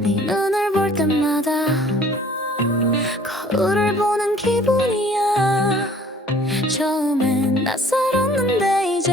네 눈을 볼 때마다 거울을 보는 기분이야. 처음엔 낯설었는데 이제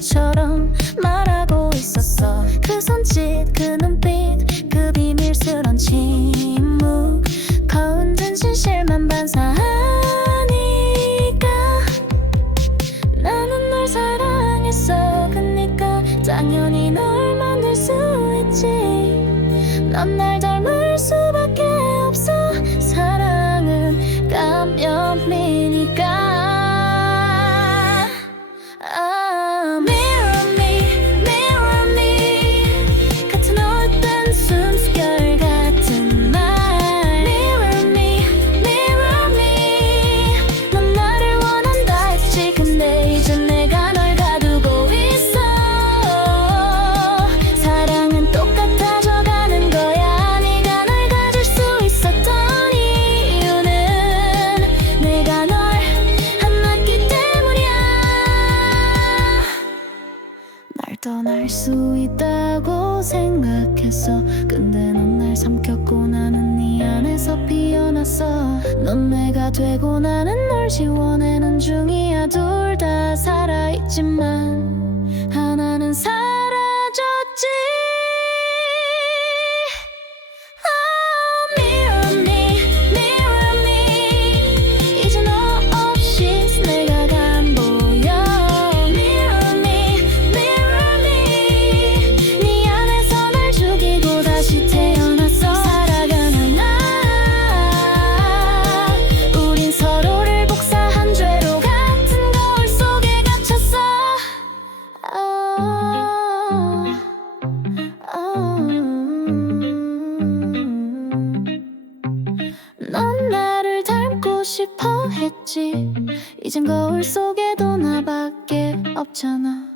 넌 나처럼 말하고 있었어. 그 손짓 그 눈빛 생각했어. 근데 넌 날 삼켰고 나는 네 안에서 피어났어. 넌 내가 되고 나는 널 지워내는 중이야. 둘 다 살아있지만 했지. 이젠 거울 속에도 나밖에 없잖아